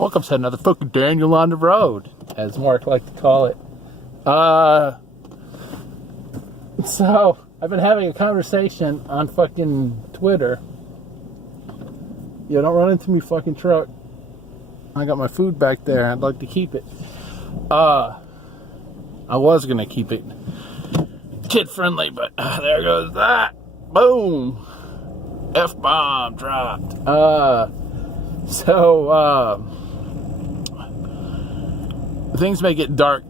Welcome to another fucking Daniel on the road, as Mark liked to call it. So, I've been having a conversation on fucking Twitter. Don't run into me fucking truck. I got my food back there. I'd like to keep it. I was gonna keep it kid-friendly, but there goes that. Boom. F-bomb dropped. Things may get dark.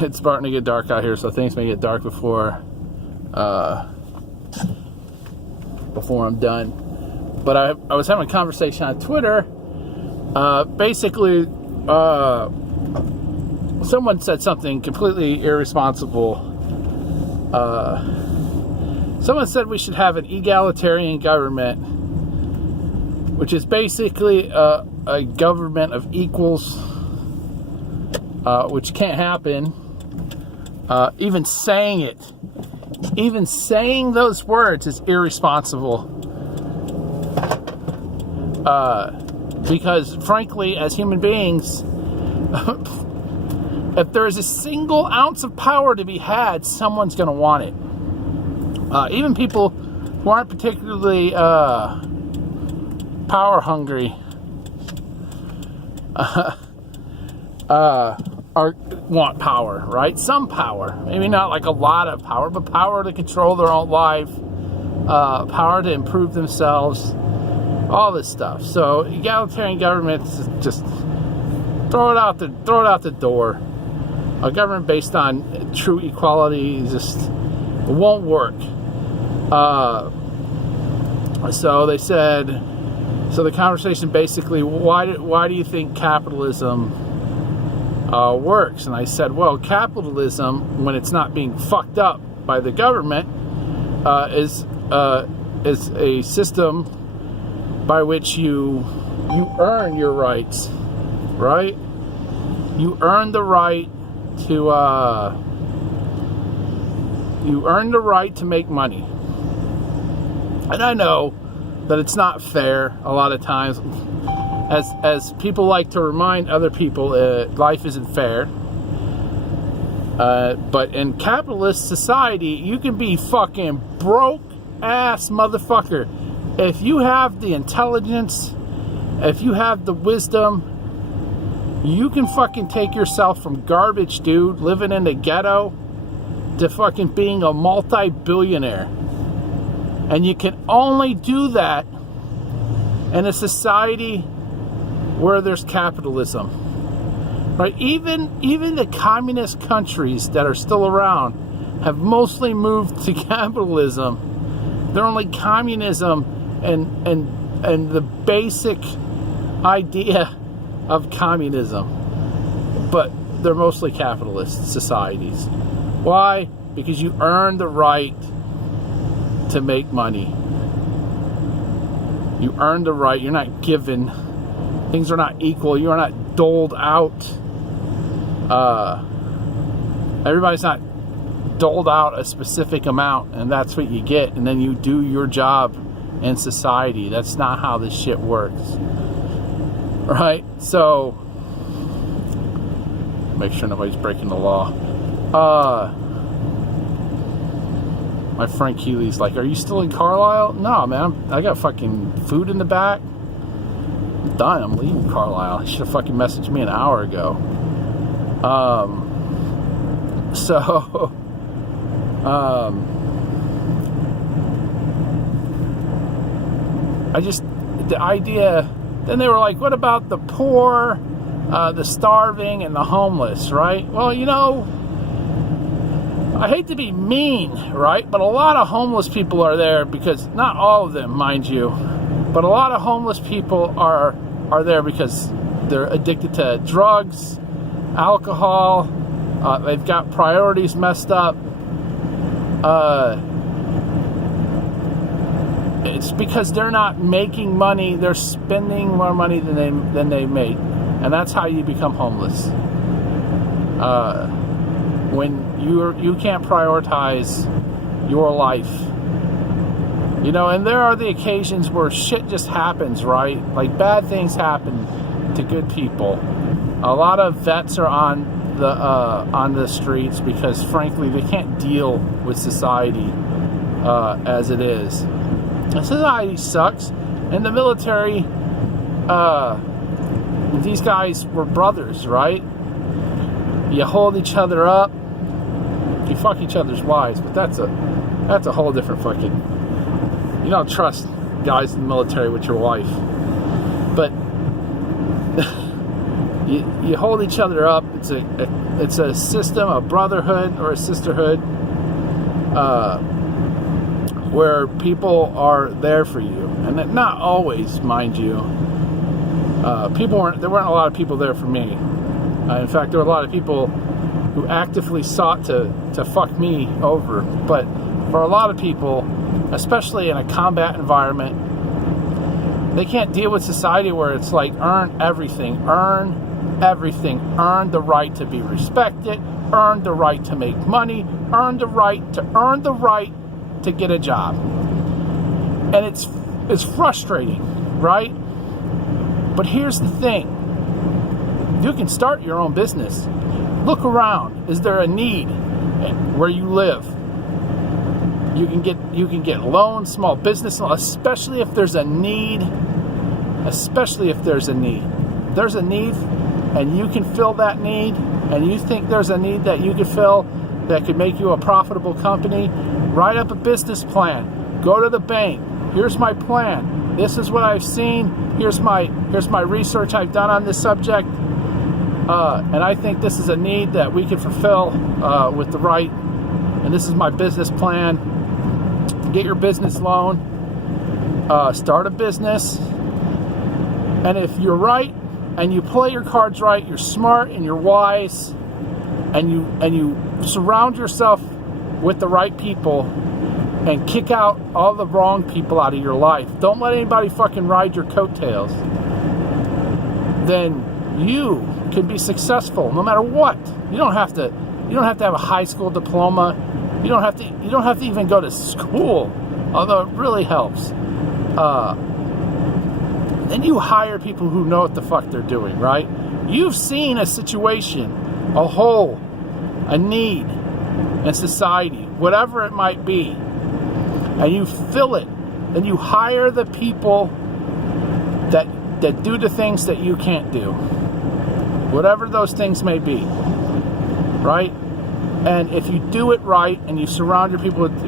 It's starting to get dark out here, so things may get dark before I'm done. But I was having a conversation on Twitter. Basically, someone said something completely irresponsible. Someone said we should have an egalitarian government, which is basically a government of equals, which can't happen. Even saying those words is irresponsible. Because frankly, as human beings, if there is a single ounce of power to be had, someone's going to want it. Even people who aren't particularly power hungry want power, right? Some power, maybe not like a lot of power, but power to control their own life, power to improve themselves, all this stuff. So egalitarian governments, just throw it out the door. A government based on true equality just won't work. So they said. So the conversation basically, why do you think capitalism works? And I said, well, capitalism, when it's not being fucked up by the government, is a system by which you earn your rights, right? You earn the right to make money. And I know that it's not fair a lot of times. As people like to remind other people, life isn't fair. But in capitalist society, you can be fucking broke ass motherfucker. If you have the intelligence, if you have the wisdom, you can fucking take yourself from garbage dude living in the ghetto to fucking being a multi-billionaire. And you can only do that in a society where there's capitalism, right? Even the communist countries that are still around have mostly moved to capitalism. They're only communism and the basic idea of communism, but they're mostly capitalist societies. Why? Because you earn the right to make money. You earn the right. You're not given. Things are not equal. You are not doled out. Everybody's not doled out a specific amount, and that's what you get, and then you do your job in society. That's not how this shit works, right? So make sure nobody's breaking the law. My friend Keely's like, are you still in Carlisle? No, man, I got fucking food in the back. I'm done. I'm leaving Carlisle. He should have fucking messaged me an hour ago. The idea, then they were like, what about the poor, the starving, and the homeless, right? Well, I hate to be mean, right? But a lot of homeless people are there because, not all of them, mind you, but a lot of homeless people are there because they're addicted to drugs, alcohol, they've got priorities messed up. It's because they're not making money, they're spending more money than they make. And that's how you become homeless. When you can't prioritize your life. And there are the occasions where shit just happens, right? Like bad things happen to good people. A lot of vets are on the streets because, frankly, they can't deal with society as it is. And society sucks. In the military, these guys were brothers, right? You hold each other up. You fuck each other's wives, but that's a whole different fucking. You don't trust guys in the military with your wife, but you hold each other up. It's a system, a brotherhood or a sisterhood, where people are there for you, and not always, mind you. There weren't a lot of people there for me. In fact, there were a lot of people who actively sought to fuck me over. But for a lot of people, especially in a combat environment, they can't deal with society where it's like earn everything, earn the right to be respected, earn the right to make money, earn the right to get a job. And it's frustrating, right? But here's the thing. You can start your own business. Look around. Is there a need where you live? You can get loans, small business loans, especially if there's a need. There's a need, and you can fill that need, and you think there's a need that you could fill that could make you a profitable company. Write up a business plan. Go to the bank. Here's my plan. This is what I've seen. Here's my research I've done on this subject. And I think this is a need that we can fulfill with the right. And this is my business plan. Get your business loan. Start a business. And if you're right and you play your cards right, you're smart and you're wise, and you surround yourself with the right people and kick out all the wrong people out of your life. Don't let anybody fucking ride your coattails. Then you can be successful no matter what. You don't have to have a high school diploma. You don't have to even go to school, although it really helps. Then you hire people who know what the fuck they're doing, right? You've seen a situation, a hole, a need in society, whatever it might be, and you fill it. Then you hire the people that do the things that you can't do, whatever those things may be, right? And if you do it right and you surround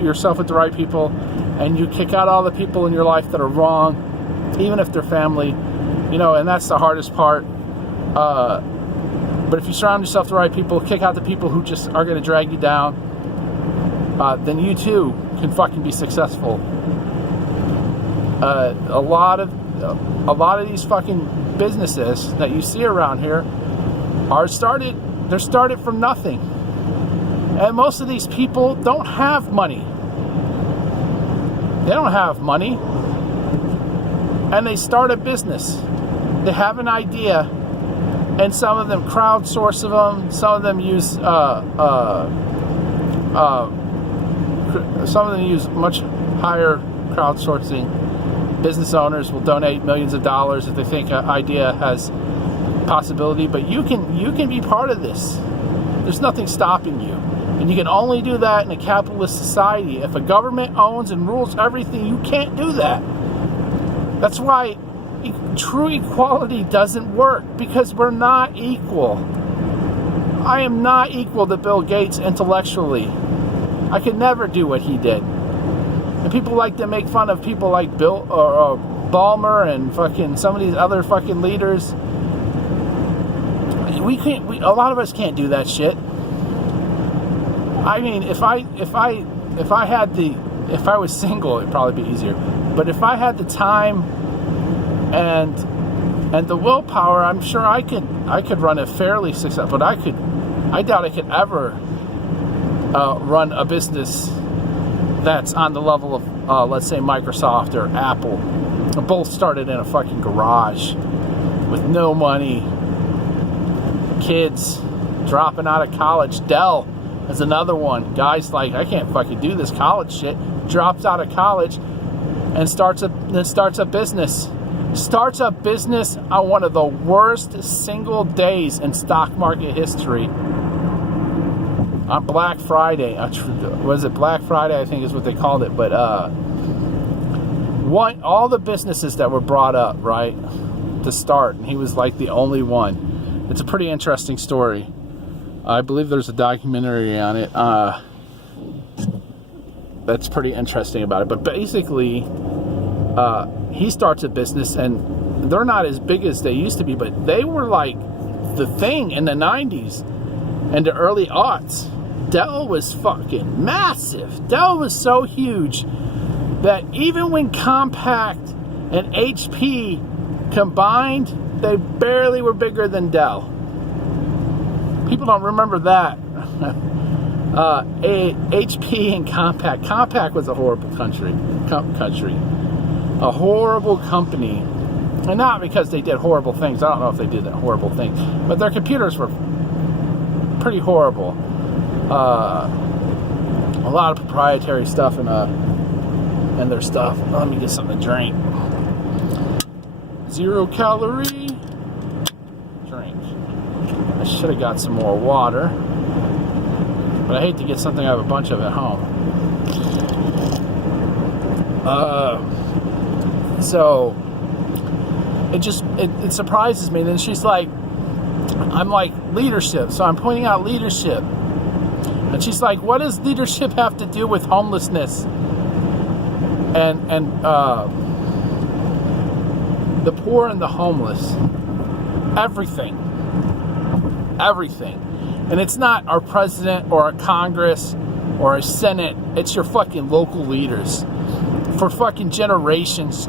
yourself with the right people, and you kick out all the people in your life that are wrong, even if they're family, and that's the hardest part. But if you surround yourself with the right people, kick out the people who just are going to drag you down, then you too can fucking be successful. A lot of these fucking businesses that you see around here they're started from nothing. And most of these people don't have money. They don't have money. And they start a business. They have an idea, and some of them crowdsource them. Some of them use much higher crowdsourcing. Business owners will donate millions of dollars if they think an idea has possibility. But you can be part of this. There's nothing stopping you. And you can only do that in a capitalist society. If a government owns and rules everything, you can't do that. That's why true equality doesn't work, because we're not equal. I am not equal to Bill Gates intellectually. I could never do what he did. And people like to make fun of people like Bill or Ballmer and fucking some of these other fucking leaders. A lot of us can't do that shit. I mean, if I was single, it'd probably be easier. But if I had the time and the willpower, I'm sure I could run a fairly successful. But I doubt I could ever run a business that's on the level of let's say Microsoft or Apple. They both started in a fucking garage with no money. Kids dropping out of college. Dell is another one. Guys like, I can't fucking do this college shit. Drops out of college and starts a business starts a business on one of the worst single days in stock market history on Black Friday. Was it Black Friday? I think is what they called it. But all the businesses that were brought up, right, to start, and he was like the only one. It's a pretty interesting story. I believe there's a documentary on it. That's pretty interesting about it. But basically, he starts a business, and they're not as big as they used to be, but they were like the thing in the 90s and the early aughts. Dell was fucking massive. Dell was so huge that even when Compaq and HP combined, they barely were bigger than Dell. People don't remember that. HP and Compaq. Compaq was a horrible country. A horrible company. And not because they did horrible things. I don't know if they did that horrible thing. But their computers were pretty horrible. A lot of proprietary stuff in their stuff. Let me get something to drink. 0 calorie drink. I should have got some more water. But I hate to get something I have a bunch of at home. So it surprises me. Then she's like, I'm like, leadership. So I'm pointing out leadership. And she's like, what does leadership have to do with homelessness? And the poor and the homeless. Everything. And it's not our president or our Congress or our Senate. It's your fucking local leaders. For fucking generations,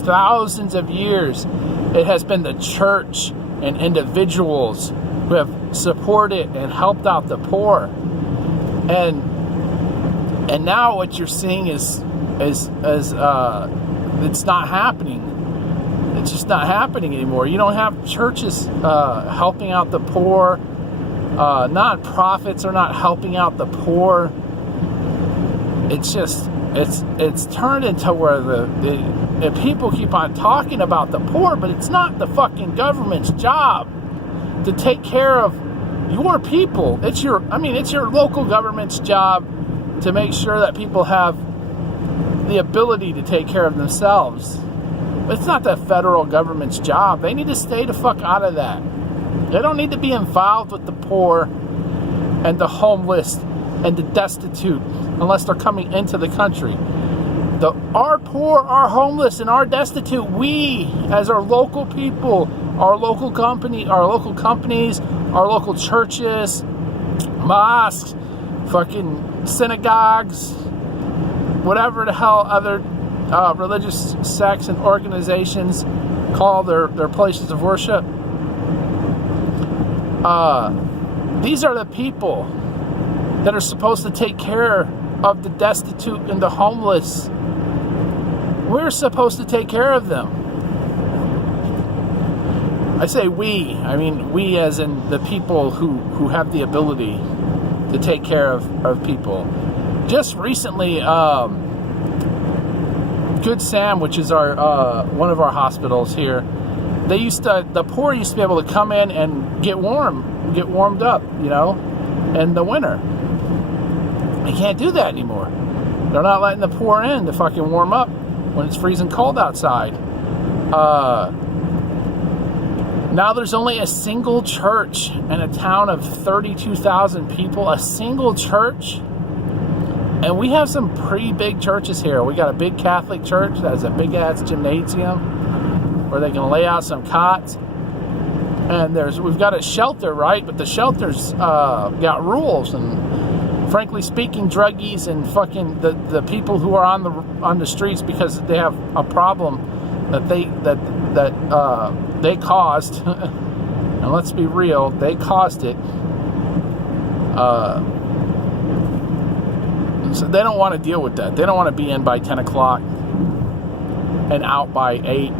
thousands of years, it has been the church and individuals who have supported and helped out the poor. And now what you're seeing is it's not happening. It's just not happening anymore. You don't have churches helping out the poor. Non-profits are not helping out the poor. It's just it's turned into where the people keep on talking about the poor, but it's not the fucking government's job to take care of your people. It's your local government's job to make sure that people have the ability to take care of themselves. But it's not the federal government's job. They need to stay the fuck out of that. They don't need to be involved with the poor and the homeless and the destitute unless they're coming into the country. Our poor, our homeless, and our destitute, we, as our local people, our local companies, our local churches, mosques, fucking synagogues, whatever the hell other religious sects and organizations call their places of worship. These are the people that are supposed to take care of the destitute and the homeless. We're supposed to take care of them. I say we. I mean we as in the people who have the ability to take care of people. Just recently, Good Sam, which is our one of our hospitals here, the poor used to be able to come in and get warmed up, in the winter. They can't do that anymore. They're not letting the poor in to fucking warm up when it's freezing cold outside. Now there's only a single church in a town of 32,000 people, a single church. And we have some pretty big churches here. We got a big Catholic church that has a big ass gymnasium where they can lay out some cots. And we've got a shelter, right? But the shelter's got rules, and frankly speaking, druggies and fucking the people who are on the streets because they have a problem that they caused. And let's be real, they caused it. So they don't want to deal with that. They don't want to be in by 10 o'clock and out by 8.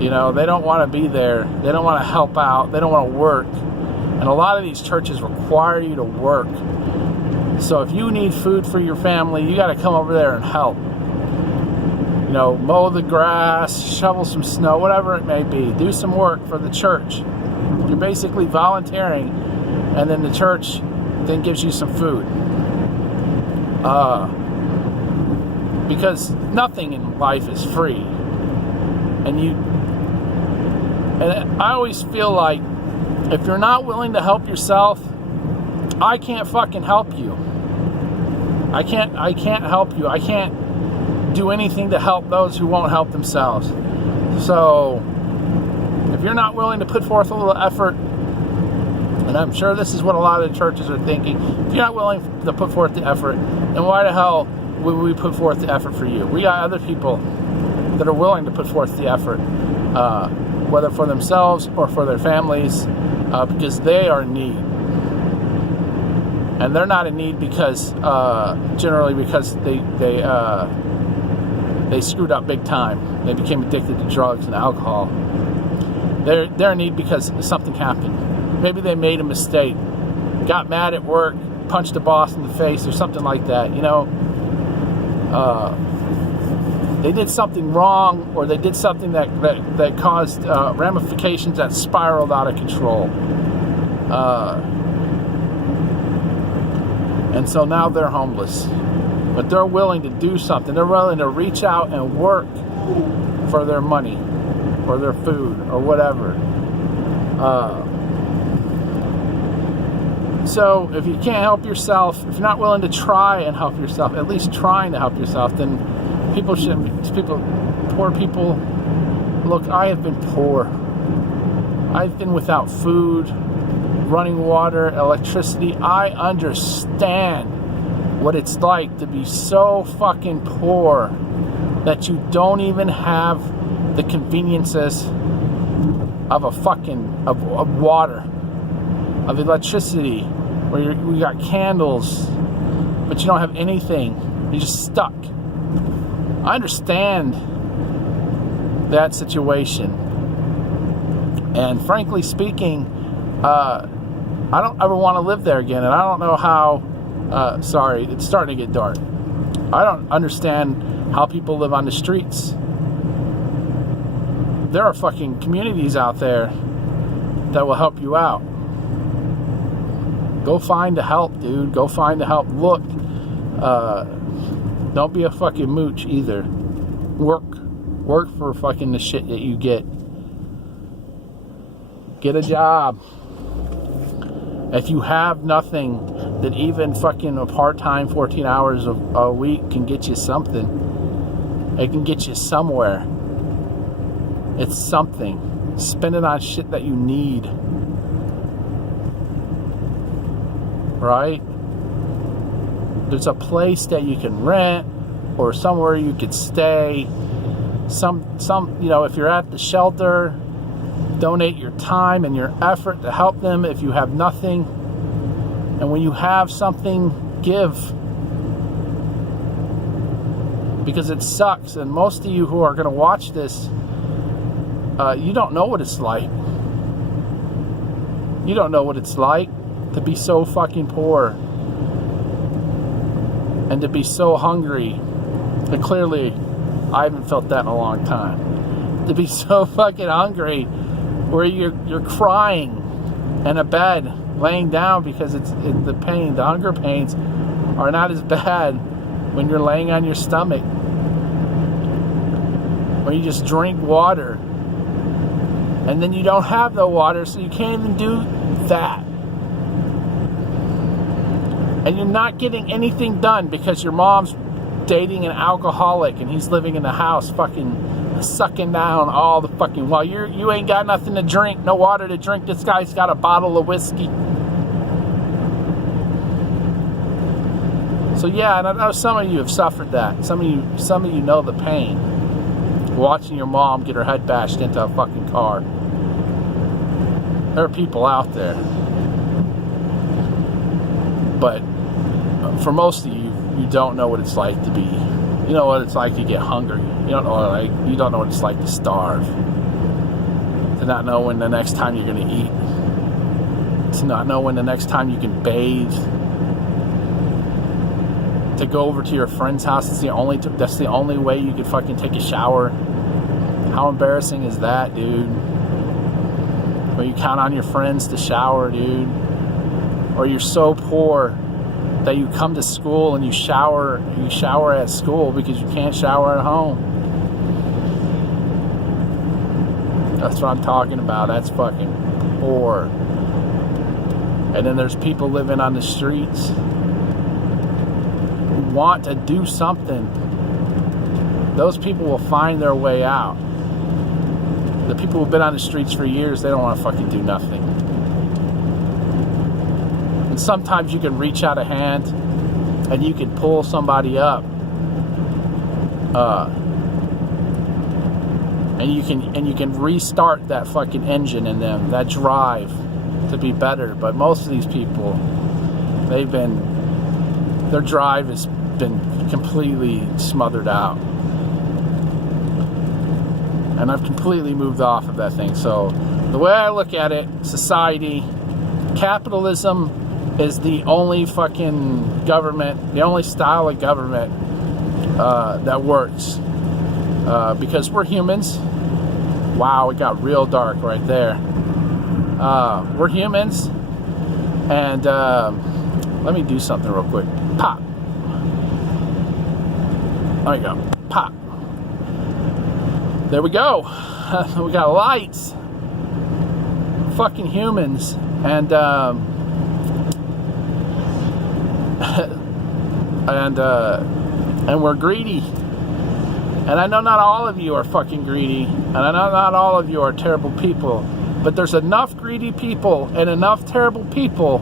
They don't want to be there. They don't want to help out. They don't want to work. And a lot of these churches require you to work. So if you need food for your family, you got to come over there and help. mow the grass, shovel some snow, whatever it may be. Do some work for the church. You're basically volunteering, and then the church then gives you some food. Because nothing in life is free. And I always feel like if you're not willing to help yourself, I can't fucking help you. I can't help you. I can't do anything to help those who won't help themselves. So if you're not willing to put forth a little effort, and I'm sure this is what a lot of the churches are thinking, if you're not willing to put forth the effort, then why the hell would we put forth the effort for you? We got other people that are willing to put forth the effort, whether for themselves or for their families, because they are in need. And they're not in need because, generally because they screwed up big time. They became addicted to drugs and alcohol. They're in need because something happened. Maybe they made a mistake, got mad at work, punched a boss in the face or something like that, they did something wrong, or they did something that caused ramifications that spiraled out of control. And so now they're homeless. But they're willing to do something. They're willing to reach out and work for their money or their food or whatever. So if you can't help yourself, if you're not willing to try and help yourself, at least trying to help yourself, then poor people, look, I have been poor. I've been without food, running water, electricity. I understand what it's like to be so fucking poor that you don't even have the conveniences of of water, of electricity, where we got candles, but you don't have anything. You're just stuck. I understand that situation. And frankly speaking, I don't ever want to live there again. And I don't know how, sorry, it's starting to get dark. I don't understand how people live on the streets. There are fucking communities out there that will help you out. Go find the help, dude. Go find the help. Look, don't be a fucking mooch either. Work for fucking the shit that you get. Get a job. If you have nothing, then even fucking a part-time 14 hours a week can get you something. It can get you somewhere. It's something. Spend it on shit that you need. Right? There's a place that you can rent or somewhere you could stay. Some if you're at the shelter, donate your time and your effort to help them if you have nothing. And when you have something, give. Because it sucks. And most of you who are going to watch this, you don't know what it's like. You don't know what it's like to be so fucking poor. And to be so hungry. And clearly, I haven't felt that in a long time. To be so fucking hungry where you're crying in a bed, laying down because it's the pain, the hunger pains are not as bad when you're laying on your stomach. Or you just drink water. And then you don't have the water, so you can't even do that. And you're not getting anything done because your mom's dating an alcoholic and he's living in the house fucking sucking down all the fucking, while you ain't got nothing to drink, no water to drink. This guy's got a bottle of whiskey. So yeah, and I know some of you have suffered that. Some of you know the pain. Watching your mom get her head bashed into a fucking car. There are people out there. But for most of you, you don't know what it's like to be. You know what it's like to get hungry. You don't know what it's like to starve. To not know when the next time you're going to eat. To not know when the next time you can bathe. to go over to your friend's house. That's the only way you could fucking take a shower. How embarrassing is that, dude? When you count on your friends to shower, dude. Or you're so poor that you come to school and you shower at school because you can't shower at home. That's what I'm talking about. That's fucking poor. And then there's people living on the streets who want to do something. Those people will find their way out. The people who've been on the streets for years, they don't want to fucking do nothing. And sometimes you can reach out a hand and you can pull somebody up. And you can restart that fucking engine in them, that drive to be better. But most of these people, their drive has been completely smothered out. And I've completely moved off of that thing. So the way I look at it, society, capitalism is the only fucking government, the only style of government that works. Because we're humans. Wow, it got real dark right there. We're humans. And let me do something real quick. Pop. There you go. Pop. There we go. We got lights. Fucking humans. And and we're greedy. And I know not all of you are fucking greedy. And I know not all of you are terrible people. But there's enough greedy people and enough terrible people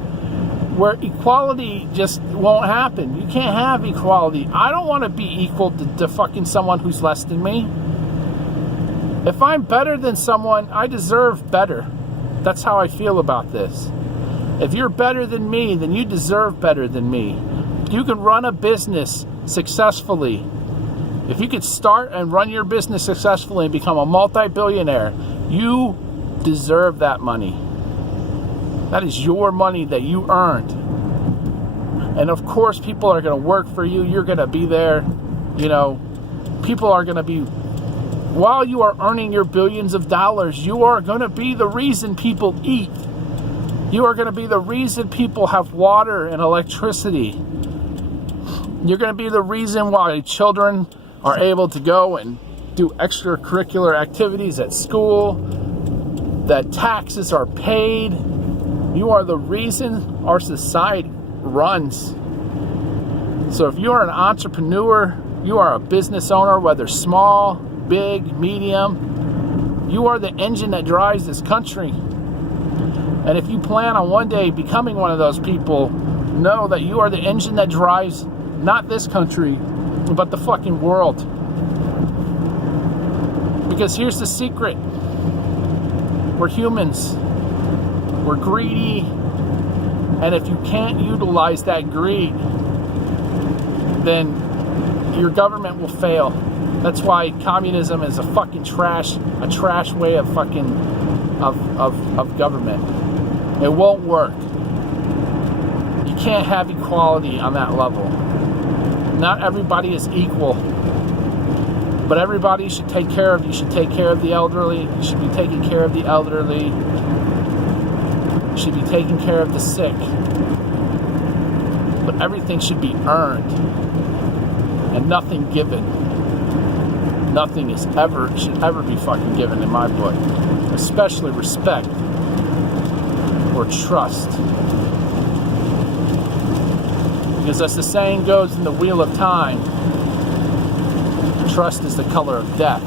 where equality just won't happen. You can't have equality. I don't want to be equal to fucking someone who's less than me. If I'm better than someone, I deserve better. That's how I feel about this. If you're better than me, then you deserve better than me. You can run a business successfully. If you could start and run your business successfully and become a multi-billionaire, you deserve that money. That is your money that you earned. And of course, people are going to work for you. You're going to be there. You know, people are going to be, while you are earning your billions of dollars, you are going to be the reason people eat. You are going to be the reason people have water and electricity. You're going to be the reason why children are able to go and do extracurricular activities at school, that taxes are paid. You are the reason our society runs. So if you are an entrepreneur, you are a business owner, whether small, big, medium, you are the engine that drives this country. And if you plan on one day becoming one of those people, know that you are the engine that drives not this country, but the fucking world. Because here's the secret. We're humans. We're greedy. And if you can't utilize that greed, then your government will fail. That's why communism is a fucking trash way of fucking of government. It won't work. You can't have equality on that level. Not everybody is equal. But everybody should take care of you. You should take care of the elderly. You should be taking care of the elderly. You should be taking care of the sick. But everything should be earned. And nothing given. Nothing should ever be fucking given in my book. Especially respect or trust. Because as the saying goes in the Wheel of Time, trust is the color of death.